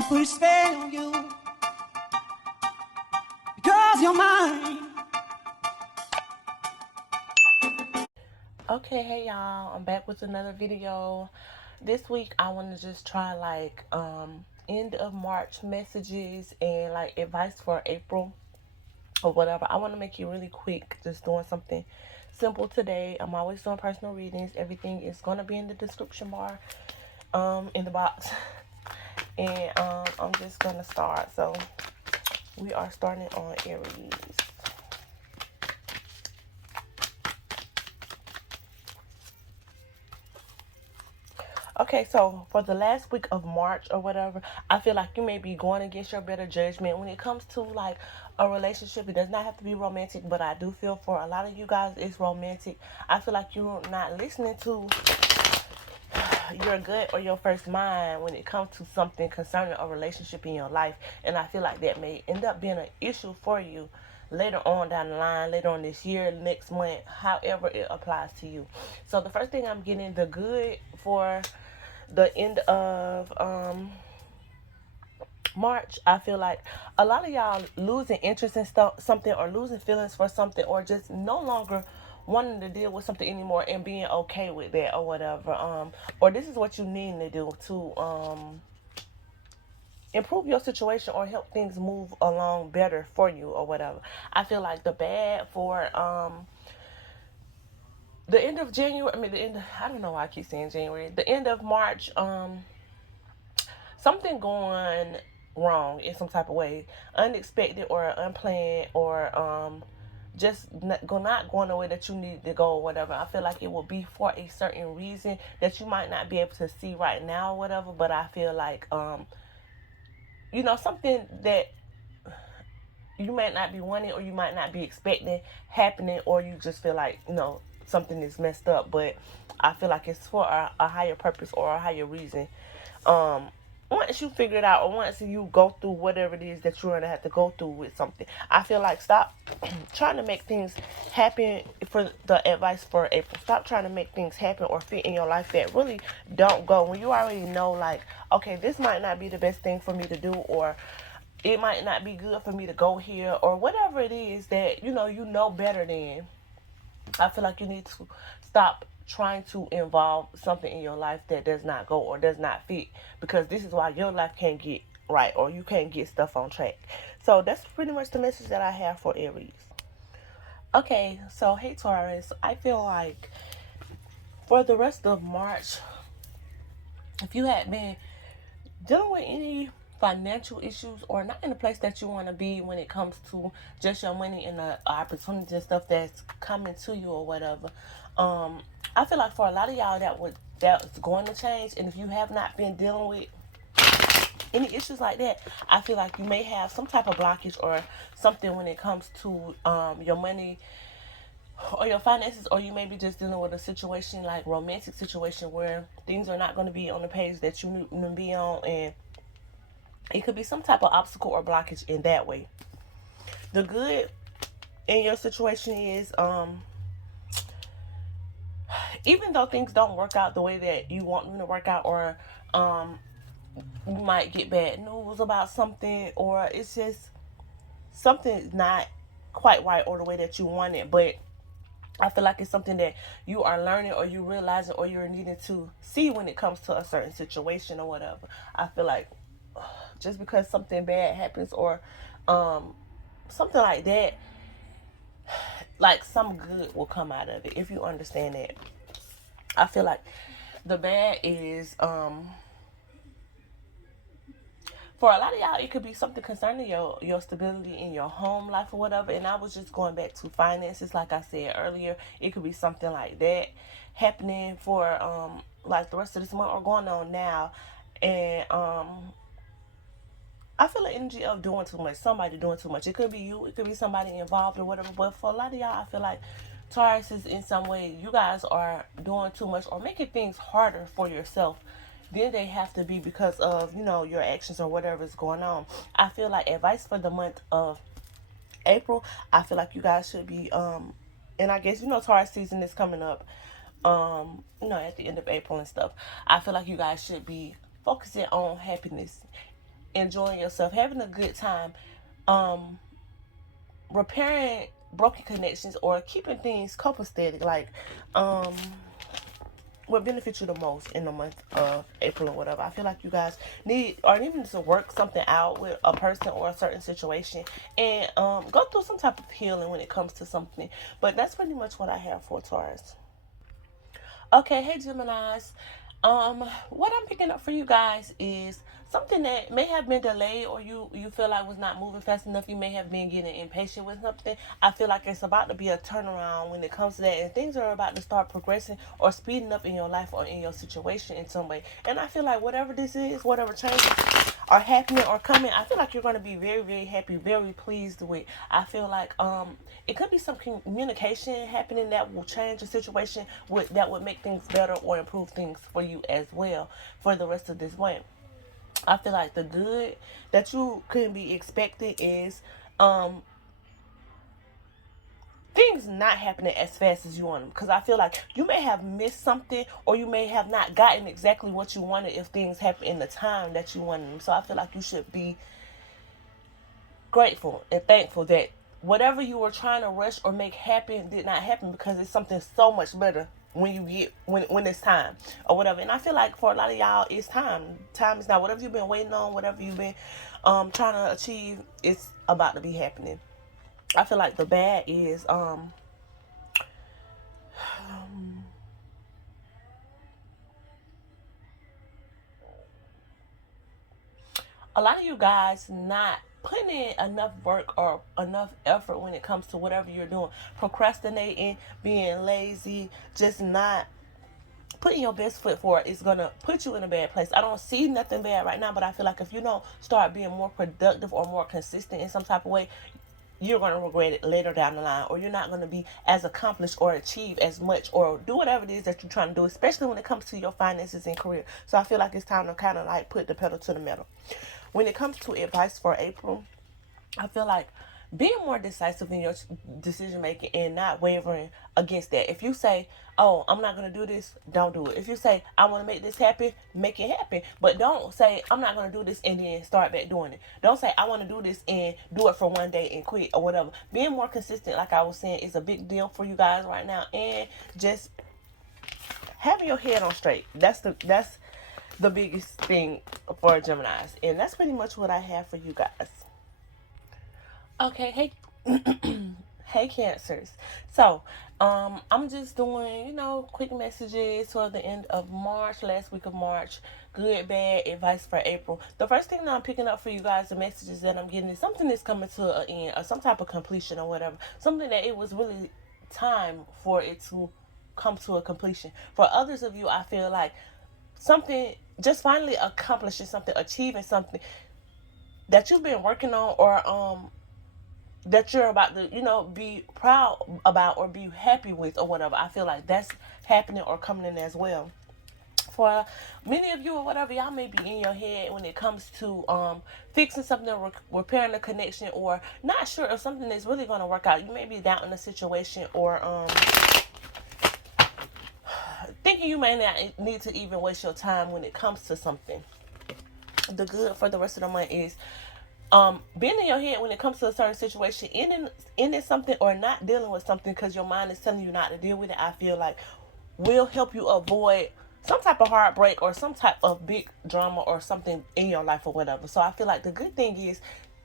I put a spell on you because you're mine. Okay, hey y'all, I'm back with another video. This week I want to just try like end of March messages and like advice for April or whatever. I want to make it really quick, just doing something simple today. I'm always doing personal readings. Everything is going to be in the description bar, in the box. And I'm just going to start. So we are starting on Aries. Okay, so for the last week of March or whatever, I feel like you may be going against your better judgment when it comes to like a relationship. It does not have to be romantic, but I do feel for a lot of you guys it's romantic. I feel like you're not listening to your gut or your first mind when it comes to something concerning a relationship in your life. And I feel like that may end up being an issue for you later on down the line, later on this year, next month, however it applies to you. So the first thing I'm getting, the good for the end of March, I feel like a lot of y'all losing interest in something, or losing feelings for something, or just no longer wanting to deal with something anymore and being okay with that or whatever. Or this is what you need to do to improve your situation or help things move along better for you or whatever. I feel like the bad for the end of January, I don't know why I keep saying January, the end of March, something going wrong in some type of way, unexpected or unplanned, or just not going the way that you need to go or whatever. I feel like it will be for a certain reason that you might not be able to see right now or whatever, but I feel like something that you might not be wanting or you might not be expecting happening, or you just feel like something is messed up, but I feel like it's for a higher purpose or a higher reason. Once you figure it out, or once you go through whatever it is that you're going to have to go through with something, I feel like stop trying to make things happen. For the advice for April, stop trying to make things happen or fit in your life that really don't go, when you already know, like, okay, this might not be the best thing for me to do, or it might not be good for me to go here, or whatever it is that you know better than. I feel like you need to stop trying to involve something in your life that does not go or does not fit, because this is why your life can't get right, or you can't get stuff on track. So that's pretty much the message that I have for Aries. Okay, so hey Taurus, I feel like for the rest of March, if you had been dealing with any financial issues, or not in the place that you want to be when it comes to just your money and the opportunities and stuff that's coming to you or whatever, I feel like for a lot of y'all that's going to change. And if you have not been dealing with any issues like that, I feel like you may have some type of blockage or something when it comes to your money or your finances, or you may be just dealing with a situation like romantic situation where things are not going to be on the page that you need to be on, and it could be some type of obstacle or blockage in that way. The good in your situation is, even though things don't work out the way that you want them to work out, or you might get bad news about something, or it's just something not quite right or the way that you want it, but I feel like it's something that you are learning, or you realizing, or you're needing to see when it comes to a certain situation or whatever. I feel like just because something bad happens, or something like that, like some good will come out of it, if you understand that. I feel like the bad is for a lot of y'all, it could be something concerning your stability in your home life or whatever. And I was just going back to finances, like I said earlier. It could be something like that happening for like the rest of this month or going on now. And I feel the energy of doing too much, somebody doing too much. It could be you, it could be somebody involved or whatever. But for a lot of y'all, I feel like Taurus is in some way, you guys are doing too much or making things harder for yourself than they have to be because of, your actions or whatever is going on. I feel like advice for the month of April, I feel like you guys should be, and I guess, Taurus season is coming up, at the end of April and stuff. I feel like you guys should be focusing on happiness enjoying yourself, having a good time, repairing broken connections, or keeping things copacetic, like what benefits you the most in the month of April or whatever. I feel like you guys need or even to work something out with a person or a certain situation, and go through some type of healing when it comes to something. But that's pretty much what I have for Taurus. Okay, hey Geminis. What I'm picking up for you guys is something that may have been delayed, or you feel like was not moving fast enough. You may have been getting impatient with something. I feel like it's about to be a turnaround when it comes to that, and things are about to start progressing or speeding up in your life or in your situation in some way. And I feel like whatever this is, whatever changes are happening or coming, I feel like you're going to be very, very happy, very pleased with. I feel like it could be some communication happening that will change the situation, that would make things better or improve things for you as well for the rest of this month. I feel like the good that you can be expecting is things not happening as fast as you want them, because I feel like you may have missed something, or you may have not gotten exactly what you wanted if things happen in the time that you wanted them. So I feel like you should be grateful and thankful that whatever you were trying to rush or make happen did not happen, because it's something so much better when you get when it's time or whatever. And I feel like for a lot of y'all, it's time. Time is now. Whatever you've been waiting on, whatever you've been trying to achieve, it's about to be happening. I feel like the bad is a lot of you guys not putting in enough work or enough effort when it comes to whatever you're doing. Procrastinating, being lazy, just not putting your best foot forward is gonna put you in a bad place. I don't see nothing bad right now, but I feel like if you don't start being more productive or more consistent in some type of way, you're going to regret it later down the line, or you're not going to be as accomplished or achieve as much or do whatever it is that you're trying to do, especially when it comes to your finances and career. So I feel like it's time to kind of like put the pedal to the metal. When it comes to advice for April, I feel like being more decisive in your decision making and not wavering against that. If you say, oh, I'm not going to do this, don't do it. If you say, I want to make this happen, make it happen. But don't say, I'm not going to do this and then start back doing it. Don't say, I want to do this and do it for one day and quit or whatever. Being more consistent, like I was saying, is a big deal for you guys right now. And just having your head on straight. That's the biggest thing for Geminis. And that's pretty much what I have for you guys. Okay, hey, hey Cancers. So, I'm just doing, quick messages toward the end of March, last week of March. Good, bad advice for April. The first thing that I'm picking up for you guys, the messages that I'm getting is something that's coming to an end, or some type of completion or whatever. Something that it was really time for it to come to a completion. For others of you, I feel like something, just finally accomplishing something, achieving something that you've been working on, or that you're about to, be proud about or be happy with or whatever. I feel like that's happening or coming in as well. For many of you or whatever, y'all may be in your head when it comes to fixing something, repairing a connection, or not sure if something is really going to work out. You may be doubting the situation, or thinking you may not need to even waste your time when it comes to something. The good for the rest of the month is being in your head when it comes to a certain situation, ending something or not dealing with something because your mind is telling you not to deal with it. I feel like will help you avoid some type of heartbreak or some type of big drama or something in your life or whatever. So I feel like the good thing is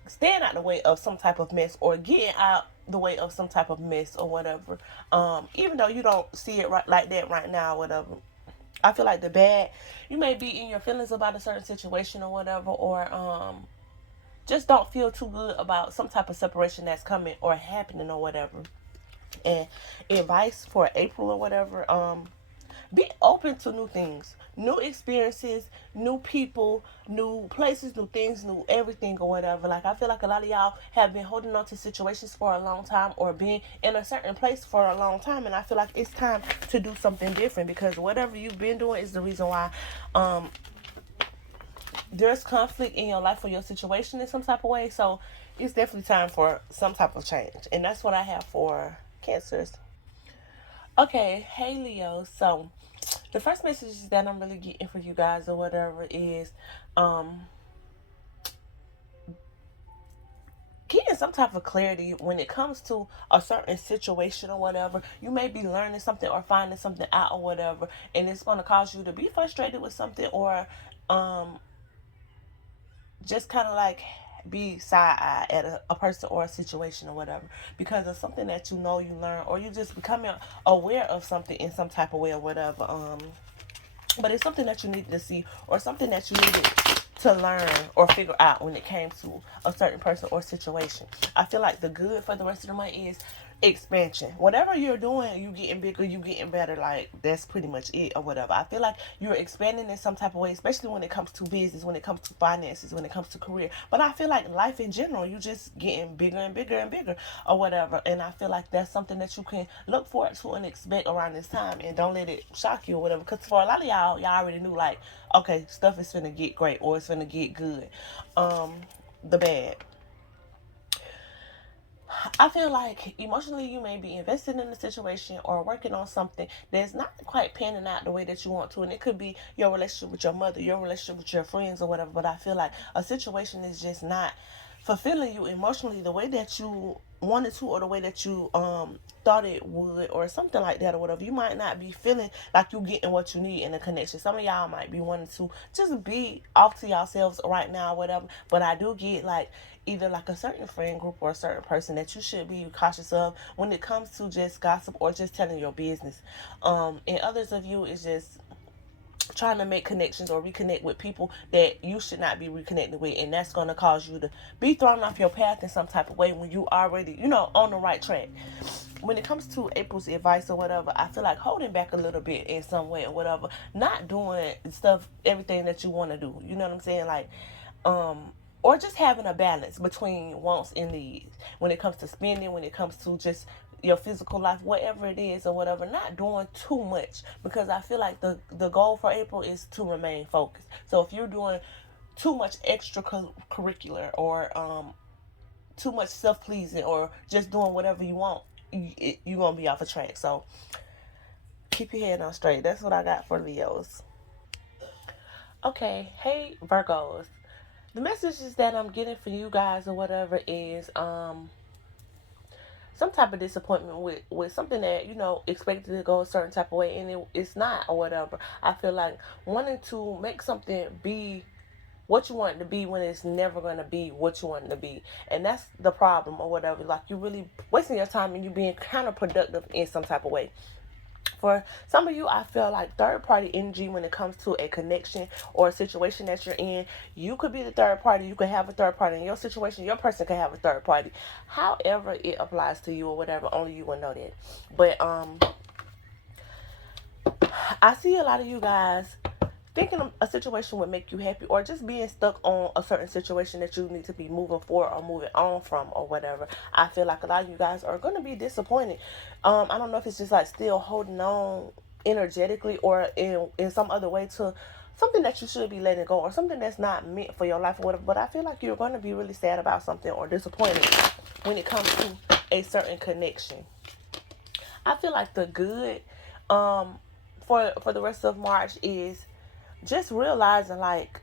staying out the way of some type of mess, or getting out the way of some type of mess or whatever. Even though you don't see it right like that right now or whatever. I feel like the bad, you may be in your feelings about a certain situation or whatever, or just don't feel too good about some type of separation that's coming or happening or whatever. And advice for April or whatever, be open to new things, new experiences, new people, new places, new things, new everything or whatever. Like, I feel like a lot of y'all have been holding on to situations for a long time, or being in a certain place for a long time, and I feel like it's time to do something different, because whatever you've been doing is the reason why there's conflict in your life or your situation in some type of way. So it's definitely time for some type of change. And that's what I have for Cancers. Okay, hey Leo. So the first message that I'm really getting for you guys or whatever is some type of clarity when it comes to a certain situation or whatever. You may be learning something or finding something out or whatever, and it's going to cause you to be frustrated with something, or just kind of like be side-eyed at a person or a situation or whatever, because of something that you know you learn, or you just becoming aware of something in some type of way or whatever. But it's something that you needed to see, or something that you needed to learn or figure out when it came to a certain person or situation. I feel like the good for the rest of the month is expansion. Whatever you're doing, you getting bigger, you getting better. Like, that's pretty much it or whatever. I feel like you're expanding in some type of way, especially when it comes to business, when it comes to finances, when it comes to career. But I feel like life in general, you just getting bigger and bigger and bigger or whatever. And I feel like that's something that you can look forward to and expect around this time, and don't let it shock you or whatever. Because for a lot of y'all already knew, like, okay, stuff is finna get great, or it's finna get good. The bad, I feel like emotionally you may be invested in a situation or working on something that's not quite panning out the way that you want to. And it could be your relationship with your mother, your relationship with your friends or whatever. But I feel like a situation is just not fulfilling you emotionally the way that you wanted to, or the way that you thought it would, or something like that or whatever. You might not be feeling like you getting what you need in a connection. Some of y'all might be wanting to just be off to yourselves right now or whatever. But I do get like either like a certain friend group or a certain person that you should be cautious of when it comes to just gossip or just telling your business. And others of you is just trying to make connections or reconnect with people that you should not be reconnected with, and that's going to cause you to be thrown off your path in some type of way when you already, on the right track. When it comes to April's advice or whatever, I feel like holding back a little bit in some way or whatever, not doing stuff, everything that you want to do, you know what I'm saying, like, or just having a balance between wants and needs when it comes to spending, when it comes to just your physical life, whatever it is or whatever, not doing too much, because I feel like the goal for April is to remain focused. So if you're doing too much extracurricular, or too much self-pleasing, or just doing whatever you want, you're going to be off a track. So keep your head on straight. That's what I got for Leos. Okay, hey Virgos. The messages that I'm getting for you guys or whatever is some type of disappointment with something that expected to go a certain type of way, and it's not or whatever. I feel like wanting to make something be what you want it to be when it's never going to be what you want it to be, and that's the problem or whatever. Like, you're really wasting your time and you being counterproductive in some type of way. For some of you, I feel like third party energy when it comes to a connection or a situation that you're in. You could be the third party. You could have a third party in your situation. Your person could have a third party. However it applies to you or whatever, only you will know that. But I see a lot of you guys thinking a situation would make you happy, or just being stuck on a certain situation that you need to be moving forward or moving on from or whatever. I feel like a lot of you guys are going to be disappointed. I don't know if it's just like still holding on energetically or in some other way to something that you should be letting go, or something that's not meant for your life or whatever. But I feel like you're going to be really sad about something or disappointed when it comes to a certain connection. I feel like the good for the rest of March is just realizing like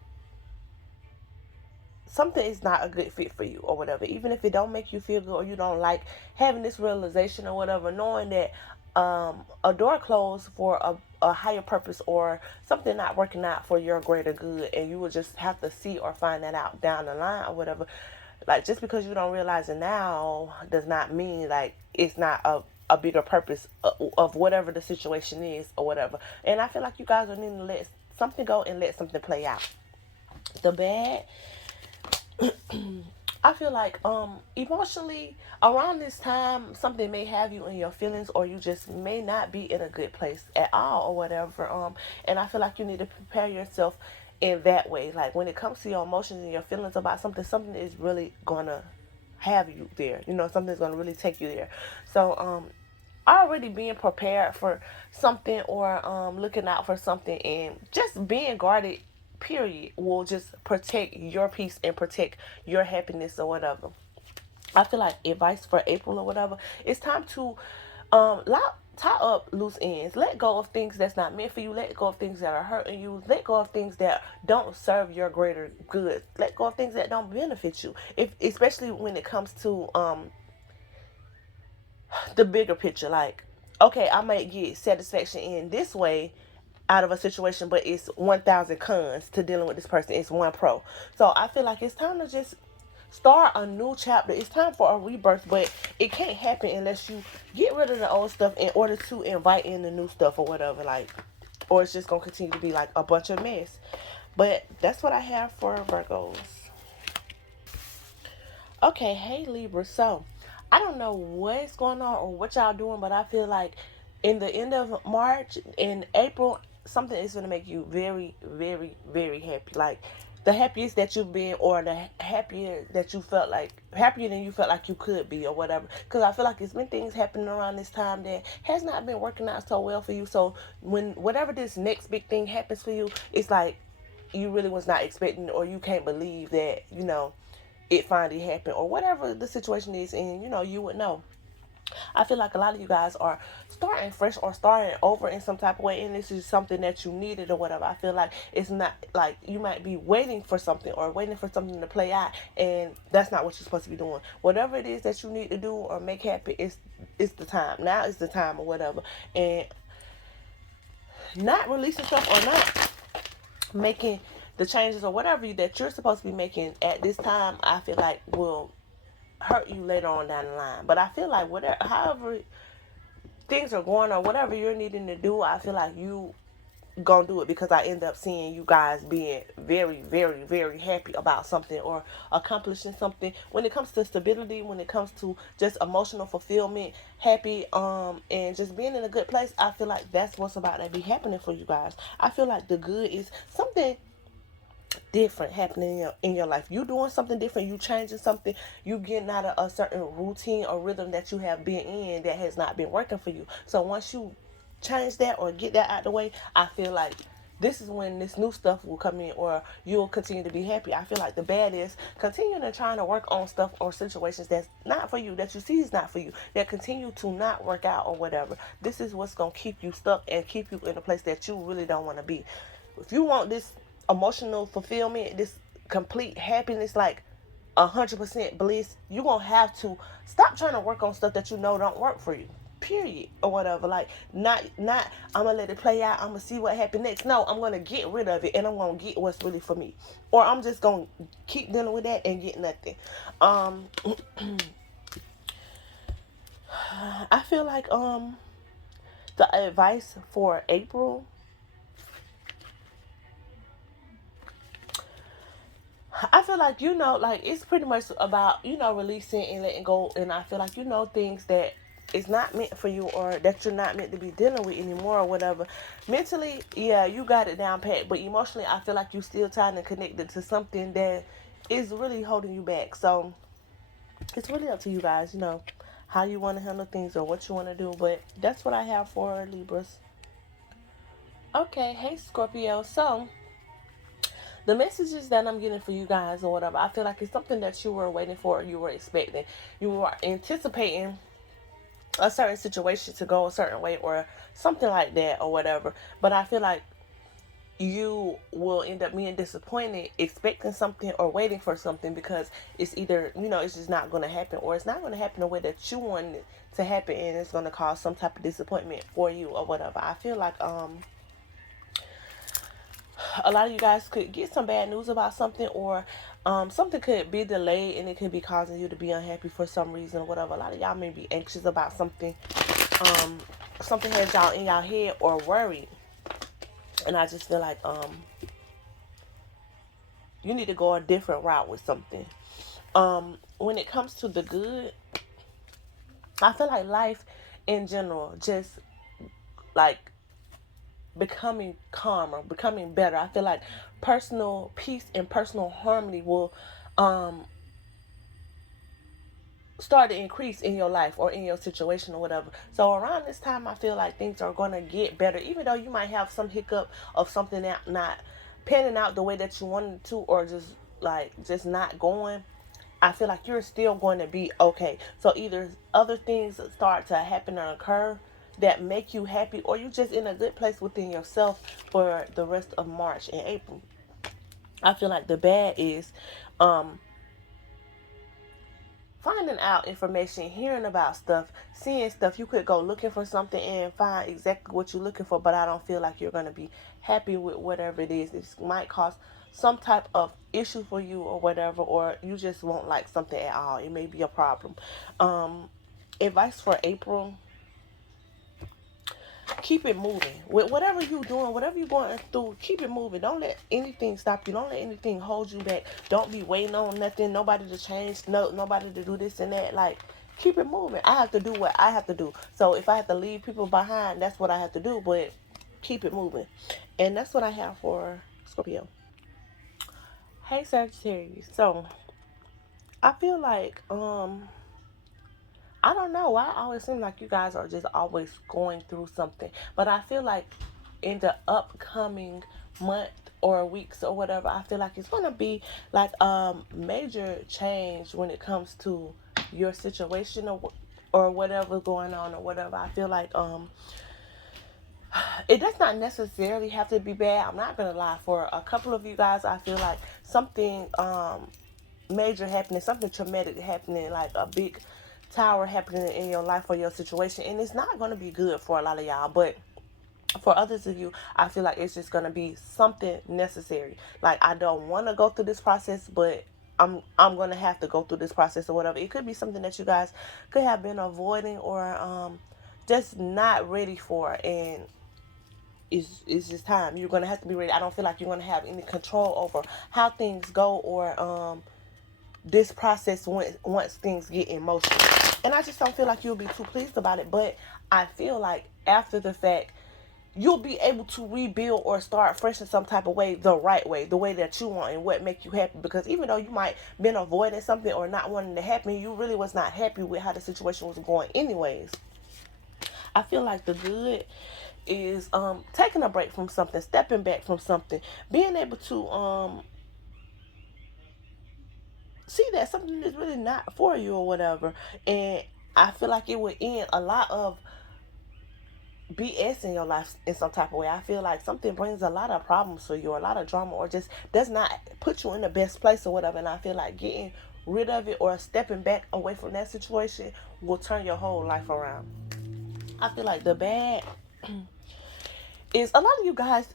something is not a good fit for you or whatever, even if it don't make you feel good, or you don't like having this realization or whatever, knowing that a door closed for a higher purpose, or something not working out for your greater good, and you will just have to see or find that out down the line or whatever. Like, just because you don't realize it now does not mean like it's not a bigger purpose of whatever the situation is or whatever. And I feel like you guys are needing to let something go and let something play out. The bad, I feel like emotionally around this time something may have you in your feelings, or you just may not be in a good place at all or whatever. And I feel like you need to prepare yourself in that way. Like, when it comes to your emotions and your feelings about something is really gonna have you there. Something's gonna really take you there. So already being prepared for something, or looking out for something, and just being guarded, period, will just protect your peace and protect your happiness or whatever. I feel like advice for April or whatever, it's time to tie up loose ends. Let go of things that's not meant for you. Let go of things that are hurting you. Let go of things that don't serve your greater good. Let go of things that don't benefit you. Especially when it comes to the bigger picture. Like, okay, I might get satisfaction in this way out of a situation, but it's 1,000 cons to dealing with this person. It's one pro. So I feel like it's time to just start a new chapter. It's time for a rebirth, but it can't happen unless you get rid of the old stuff in order to invite in the new stuff or whatever. Like, or it's just gonna continue to be like a bunch of mess. But that's what I have for Virgos. Okay, hey Libra. So I don't know what's going on or what y'all doing, but I feel like in the end of March, in April, something is going to make you very, very, very happy. Like the happiest that you've been, or the happier that you felt like, happier than you felt like you could be, or whatever. Because I feel like it's been things happening around this time that has not been working out so well for you. So when whatever this next big thing happens for you, it's like you really was not expecting, or you can't believe that, you know, it finally happened, or whatever the situation is, and you know, you would know. I feel like a lot of you guys are starting fresh or starting over in some type of way, and this is something that you needed or whatever. I feel like it's not like you might be waiting for something or waiting for something to play out, and that's not what you're supposed to be doing. Whatever it is that you need to do or make happen, it's the time. Now is the time or whatever. And not releasing stuff or not making the changes or whatever that you're supposed to be making at this time, I feel like will hurt you later on down the line. But I feel like whatever, however things are going or whatever you're needing to do, I feel like you gonna do it, because I end up seeing you guys being very, very, very happy about something or accomplishing something. When it comes to stability, when it comes to just emotional fulfillment, happy, and just being in a good place, I feel like that's what's about to be happening for you guys. I feel like the good is something different happening in your life. You doing something different, you changing something, you getting out of a certain routine or rhythm that you have been in that has not been working for you. So once you change that or get that out the way, I feel like this is when this new stuff will come in, or you'll continue to be happy. I feel like the bad is continuing to trying to work on stuff or situations that's not for you, that you see is not for you, that continue to not work out or whatever. This is what's going to keep you stuck and keep you in a place that you really don't want to be. If you want this emotional fulfillment, this complete happiness, like 100% bliss, you're gonna have to stop trying to work on stuff that you know don't work for you, period, or whatever. Like, not I'm gonna let it play out, I'm gonna see what happens next. No, I'm gonna get rid of it and I'm gonna get what's really for me, or I'm just gonna keep dealing with that and get nothing. I feel like the advice for April, I feel like, you know, like it's pretty much about, you know, releasing and letting go. And I feel like, you know, things that is not meant for you or that you're not meant to be dealing with anymore or whatever. Mentally, yeah, you got it down pat. But emotionally, I feel like you're still trying to connect it to something that is really holding you back. So it's really up to you guys, you know, how you want to handle things or what you want to do. But that's what I have for Libras. Okay, hey Scorpio. So the messages that I'm getting for you guys or whatever, I feel like it's something that you were waiting for, you were expecting, you were anticipating a certain situation to go a certain way or something like that or whatever. But I feel like you will end up being disappointed expecting something or waiting for something, because it's either, you know, it's just not going to happen, or it's not going to happen the way that you want it to happen, and it's going to cause some type of disappointment for you or whatever. I feel like a lot of you guys could get some bad news about something, or something could be delayed and it could be causing you to be unhappy for some reason or whatever. A lot of y'all may be anxious about something. Something has y'all in y'all head or worried. And I just feel like you need to go a different route with something. When it comes to the good, I feel like life in general, just like becoming calmer, becoming better. I feel like personal peace and personal harmony will start to increase in your life or in your situation or whatever. So around this time, I feel like things are going to get better, even though you might have some hiccup of something that not panning out the way that you wanted to, or just not going. I feel like you're still going to be okay. So either other things start to happen or occur that make you happy, or you just in a good place within yourself for the rest of March and April. I feel like the bad is finding out information, hearing about stuff, seeing stuff. You could go looking for something and find exactly what you're looking for, but I don't feel like you're going to be happy with whatever it is. It might cause some type of issue for you or whatever, or you just won't like something at all. It may be a problem. Advice for April: keep it moving. With whatever you're doing, whatever you're going through, keep it moving. Don't let anything stop you. Don't let anything hold you back. Don't be waiting on nothing, nobody to change, nobody to do this and that. Like, keep it moving. I have to do what I have to do. So if I have to leave people behind, that's what I have to do. But keep it moving. And that's what I have for Scorpio. Hey, Sagittarius. So I feel like I don't know why I always seem like you guys are just always going through something. But I feel like in the upcoming month or weeks or whatever, I feel like it's going to be like a major change when it comes to your situation or whatever going on or whatever. I feel like it does not necessarily have to be bad. I'm not going to lie. For a couple of you guys, I feel like something major happening, something traumatic happening, like a big tower happening in your life or your situation, and it's not going to be good for a lot of y'all. But for others of you, I feel like it's just going to be something necessary. Like, I don't want to go through this process, but I'm going to have to go through this process or whatever. It could be something that you guys could have been avoiding or just not ready for, and it's just time. You're going to have to be ready. I don't feel like you're going to have any control over how things go or this process once things get in motion. And I just don't feel like you'll be too pleased about it. But I feel like after the fact, you'll be able to rebuild or start fresh in some type of way, the right way, the way that you want and what make you happy. Because even though you might been avoiding something or not wanting to happen, you really was not happy with how the situation was going anyways. I feel like the good is taking a break from something, stepping back from something, being able to see that something is really not for you or whatever. And I feel like it would end a lot of BS in your life in some type of way. I feel like something brings a lot of problems for you, a lot of drama, or just does not put you in the best place or whatever. And I feel like getting rid of it or stepping back away from that situation will turn your whole life around. I feel like the bad is a lot of you guys,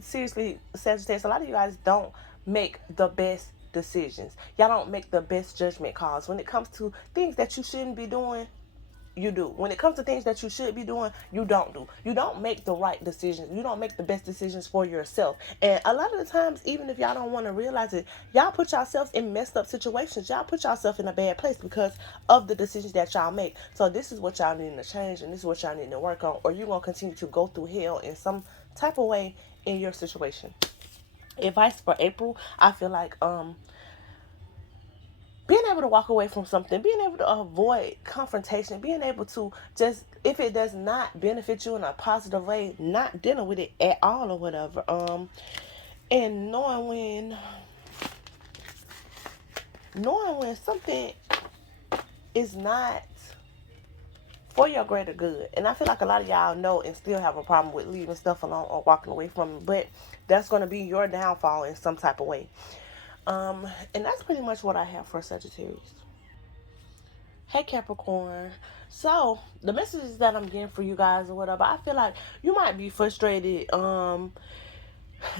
seriously, Sagittarius, a lot of you guys don't make the best decisions. Y'all don't make the best judgment calls. When it comes to things that you shouldn't be doing, you do. When it comes to things that you should be doing, you don't do. You don't make the right decisions. You don't make the best decisions for yourself. And a lot of the times, even if y'all don't want to realize it, y'all put yourself in messed up situations. Y'all put yourself in a bad place because of the decisions that y'all make. So this is what y'all need to change, and this is what y'all need to work on, or you're going to continue to go through hell in some type of way in your situation. Advice for April: I feel like being able to walk away from something, being able to avoid confrontation, being able to just, if it does not benefit you in a positive way, not dealing with it at all or whatever. And knowing when something is not for your greater good. And I feel like a lot of y'all know and still have a problem with leaving stuff alone or walking away from it, but that's going to be your downfall in some type of way. And that's pretty much what I have for Sagittarius. Hey, Capricorn. So the messages that I'm getting for you guys or whatever, I feel like you might be frustrated dealing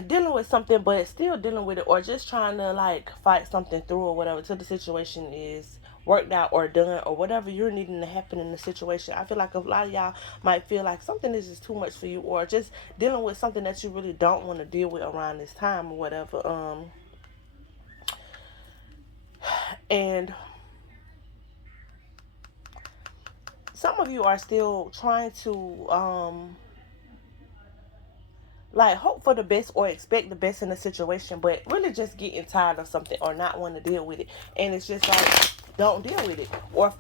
with something, but still dealing with it, or just trying to like fight something through or whatever till the situation is worked out or done, or whatever you're needing to happen in the situation. I feel like a lot of y'all might feel like something is just too much for you, or just dealing with something that you really don't want to deal with around this time or whatever. And some of you are still trying to like hope for the best or expect the best in the situation, but really just getting tired of something or not wanting to deal with it. And it's just like, don't deal with it, or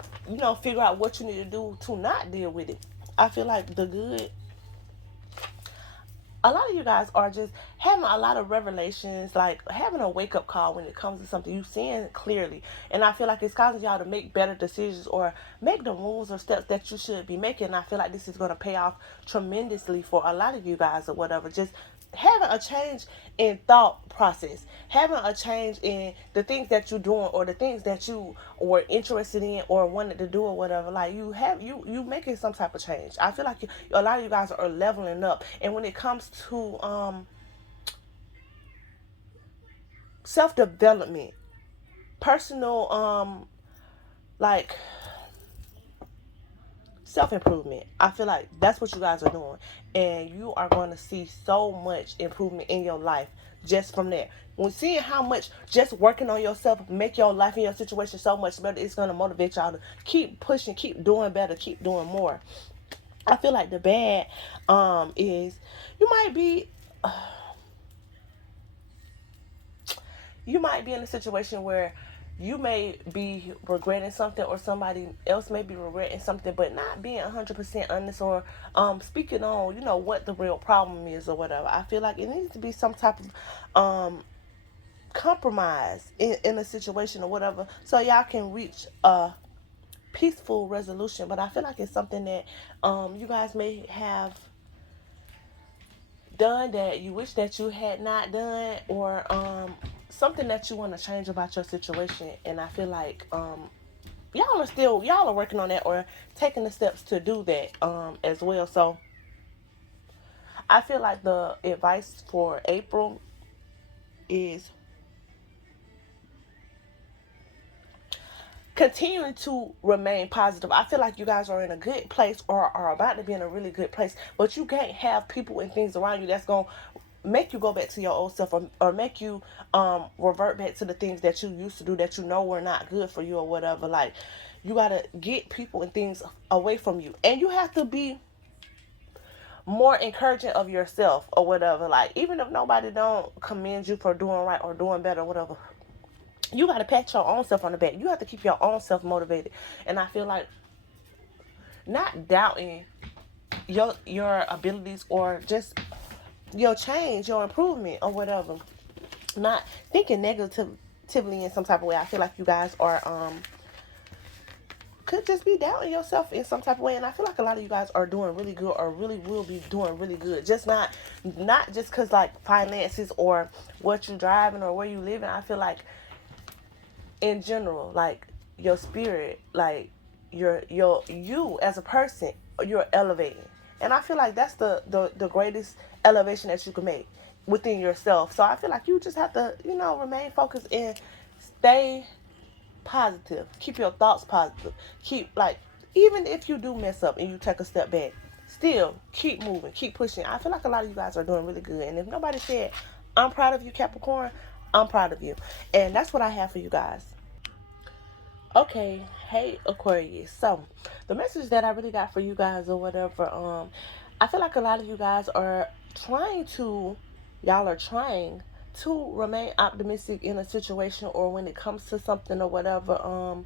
figure out what you need to do to not deal with it. I feel like the good, a lot of you guys are just having a lot of revelations, like having a wake up call when it comes to something you seeing clearly. And I feel like it's causing y'all to make better decisions or make the moves or steps that you should be making. And I feel like this is going to pay off tremendously for a lot of you guys or whatever. Just having a change in thought process, having a change in the things that you're doing or the things that you were interested in or wanted to do or whatever. Like you making some type of change. I feel like a lot of you guys are leveling up. And when it comes to self-development, personal like self-improvement, I feel like that's what you guys are doing, and you are going to see so much improvement in your life just from that. When seeing how much just working on yourself make your life and your situation so much better, it's going to motivate y'all to keep pushing, keep doing better, keep doing more. I feel like the bad is you might be in a situation where you may be regretting something or somebody else may be regretting something, but not being 100% honest or speaking on, what the real problem is or whatever. I feel like it needs to be some type of compromise in a situation or whatever, so y'all can reach a peaceful resolution. But I feel like it's something that you guys may have done that you wish that you had not done, or something that you want to change about your situation. And I feel like y'all are working on that or taking the steps to do that as well. So I feel like the advice for April is continuing to remain positive. I feel like you guys are in a good place or are about to be in a really good place, but you can't have people and things around you that's going to make you go back to your old self, or make you revert back to the things that you used to do that were not good for you or whatever. Like, you got to get people and things away from you, and you have to be more encouraging of yourself or whatever. Like, even if nobody don't commend you for doing right or doing better or whatever, you got to pat your own self on the back. You have to keep your own self motivated. And I feel like not doubting your abilities or just your change, your improvement or whatever. Not thinking negatively in some type of way. I feel like you guys are could just be doubting yourself in some type of way. And I feel like a lot of you guys are doing really good or really will be doing really good. Just not just because like finances or what you driving or where you living. I feel like in general, like your spirit, like you as a person, you're elevating. And I feel like that's the greatest elevation that you can make within yourself. So I feel like you just have to, remain focused and stay positive. Keep your thoughts positive. Keep, like, even if you do mess up and you take a step back, still keep moving, keep pushing. I feel like a lot of you guys are doing really good. And if nobody said, I'm proud of you, Capricorn, I'm proud of you. And that's what I have for you guys. Okay, hey Aquarius. So the message that I really got for you guys or whatever, I feel like a lot of you guys are trying to remain optimistic in a situation or when it comes to something or whatever.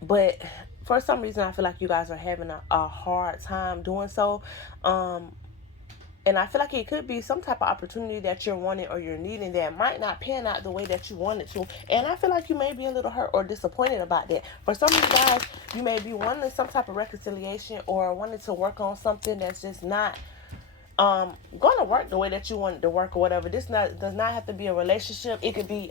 But for some reason I feel like you guys are having a hard time doing so. And I feel like it could be some type of opportunity that you're wanting or you're needing that might not pan out the way that you want it to. And I feel like you may be a little hurt or disappointed about that. For some of you guys, you may be wanting some type of reconciliation or wanting to work on something that's just not going to work the way that you want it to work or whatever. This does not have to be a relationship. It could be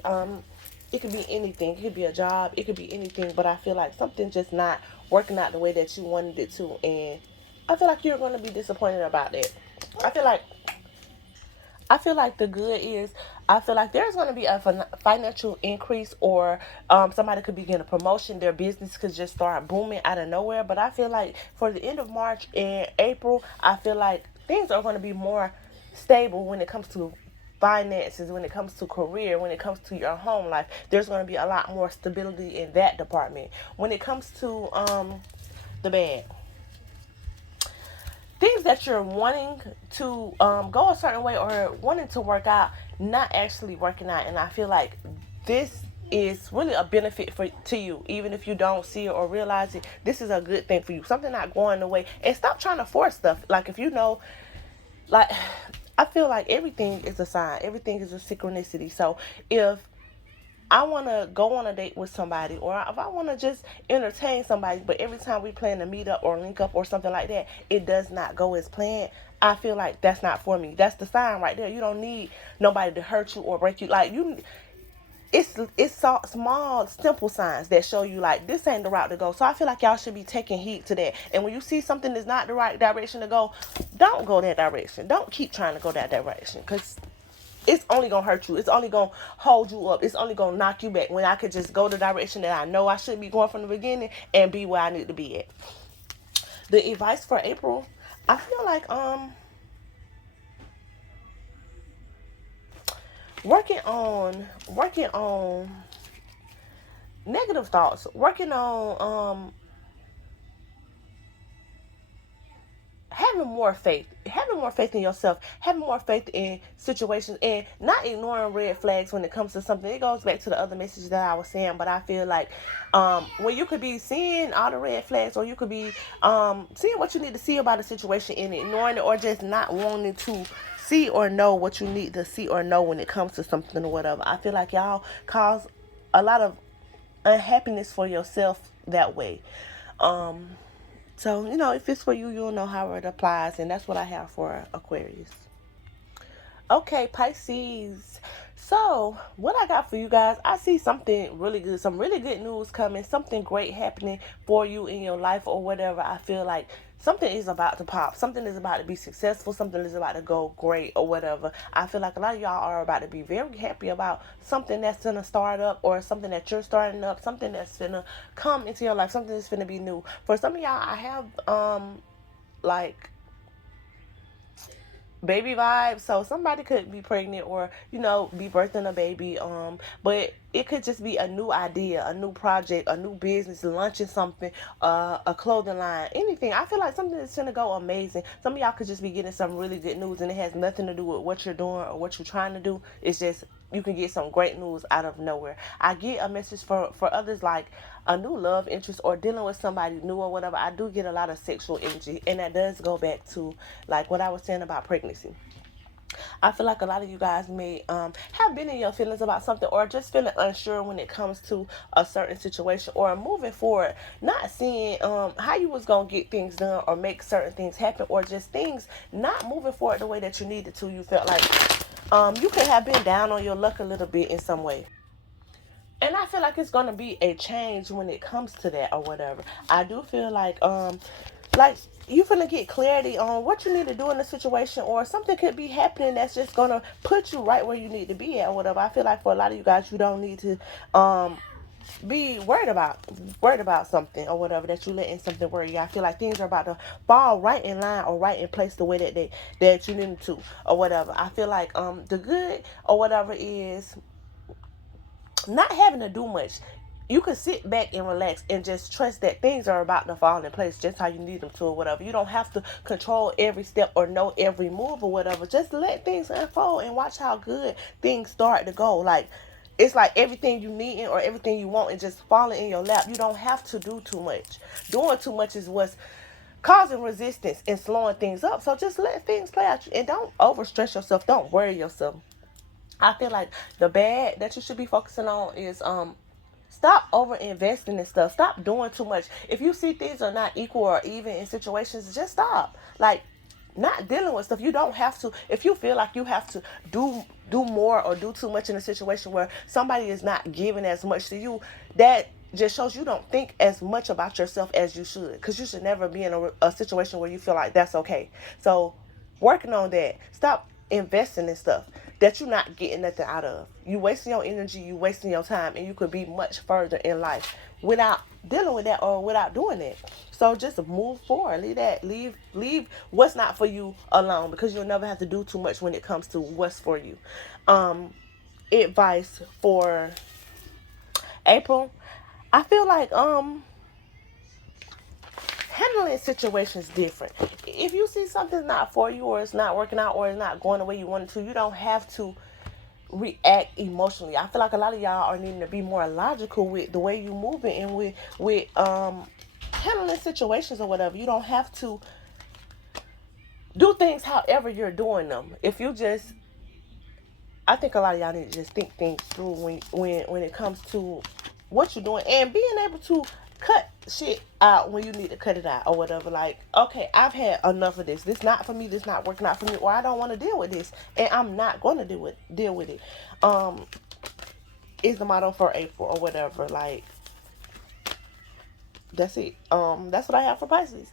anything. It could be a job. It could be anything. But I feel like something just not working out the way that you wanted it to. And I feel like you're going to be disappointed about that. I feel like the good is, I feel like there's going to be a financial increase, or somebody could be getting a promotion. Their business could just start booming out of nowhere. But I feel like for the end of March and April, I feel like things are going to be more stable when it comes to finances, when it comes to career, when it comes to your home life. There's going to be a lot more stability in that department. When it comes to the bad, things that you're wanting to go a certain way or wanting to work out, not actually working out. And I feel like this is really a benefit to you, even if you don't see it or realize it. This is a good thing for you. Something not going the way. And stop trying to force stuff. Like, if you know like, I feel like everything is a sign. Everything is a synchronicity. So if I want to go on a date with somebody, or if I want to just entertain somebody, but every time we plan to meet up or link up or something like that, it does not go as planned, I feel like that's not for me. That's the sign right there. You don't need nobody to hurt you or break you. Like, you, it's so small, simple signs that show you like this ain't the route to go. So I feel like y'all should be taking heed to that. And when you see something that's not the right direction to go, don't go that direction. Don't keep trying to go that direction, because it's only gonna hurt you. It's only gonna hold you up. It's only gonna knock you back. When I could just go the direction that I know I should be going from the beginning and be where I need to be at. The advice for April, I feel like working on negative thoughts, working on having more faith in yourself, having more faith in situations, and not ignoring red flags when it comes to something. It goes back to the other message that I was saying, but I feel like when you could be seeing all the red flags, or you could be seeing what you need to see about a situation and ignoring it, or just not wanting to see or know what you need to see or know when it comes to something or whatever. I feel like y'all cause a lot of unhappiness for yourself that way. um so, if it's for you, you'll know how it applies. And that's what I have for Aquarius. Okay, Pisces. So, what I got for you guys, I see something really good, some really good news coming, something great happening for you in your life or whatever. I feel like something is about to pop. Something is about to be successful. Something is about to go great or whatever. I feel like a lot of y'all are about to be very happy about something that's going to start up, or something that you're starting up, something that's going to come into your life, something that's going to be new. For some of y'all, I have, like, baby vibes. So somebody could be pregnant, or be birthing a baby, but it could just be a new idea, a new project, a new business, launching something, a clothing line, anything. I feel like something that's gonna go amazing. Some of y'all could just be getting some really good news, and it has nothing to do with what you're doing or what you're trying to do. It's just you can get some great news out of nowhere. I get a message for others, like a new love interest or dealing with somebody new or whatever. I do get a lot of sexual energy, and that does go back to like what I was saying about pregnancy. I feel like a lot of you guys may have been in your feelings about something, or just feeling unsure when it comes to a certain situation, or moving forward, not seeing how you was going to get things done or make certain things happen, or just things not moving forward the way that you needed to. You felt like you could have been down on your luck a little bit in some way. And I feel like it's gonna be a change when it comes to that or whatever. I do feel like you finna get clarity on what you need to do in the situation, or something could be happening that's just gonna put you right where you need to be at or whatever. I feel like for a lot of you guys, you don't need to be worried about something or whatever, that you letting something worry you. I feel like things are about to fall right in line or right in place the way that you need them to or whatever. I feel like the good or whatever is not having to do much. You can sit back and relax and just trust that things are about to fall in place just how you need them to or whatever. You don't have to control every step or know every move or whatever. Just let things unfold and watch how good things start to go. Like, it's like everything you need or everything you want and just falling in your lap. You don't have to do too much. Doing too much is what's causing resistance and slowing things up. So just let things play out, and don't overstress yourself. Don't worry yourself. I feel like the bad that you should be focusing on is stop over investing in stuff. Stop doing too much. If you see things are not equal or even in situations, just stop. Like, not dealing with stuff. You don't have to. If you feel like you have to do more or do too much in a situation where somebody is not giving as much to you, that just shows you don't think as much about yourself as you should. Because you should never be in a situation where you feel like that's okay. So working on that. Stop investing in stuff that you're not getting nothing out of. You wasting your energy, you wasting your time, and you could be much further in life without dealing with that or without doing it. So just move forward. Leave what's not for you alone, because you'll never have to do too much when it comes to what's for you. Advice for April. I feel like handling situations different. If you see something's not for you, or it's not working out, or it's not going the way you want it to, you don't have to react emotionally. I feel like a lot of y'all are needing to be more logical with the way you moving and with handling situations or whatever. You don't have to do things however you're doing them. If you just, I think a lot of y'all need to just think things through when it comes to what you're doing, and being able to cut shit out when you need to cut it out or whatever. Like, okay, I've had enough of this. This not for me. This not working out for me, or I don't want to deal with this, and I'm not going to deal with it. Is the motto for April or whatever. Like, that's it. That's what I have for Pisces.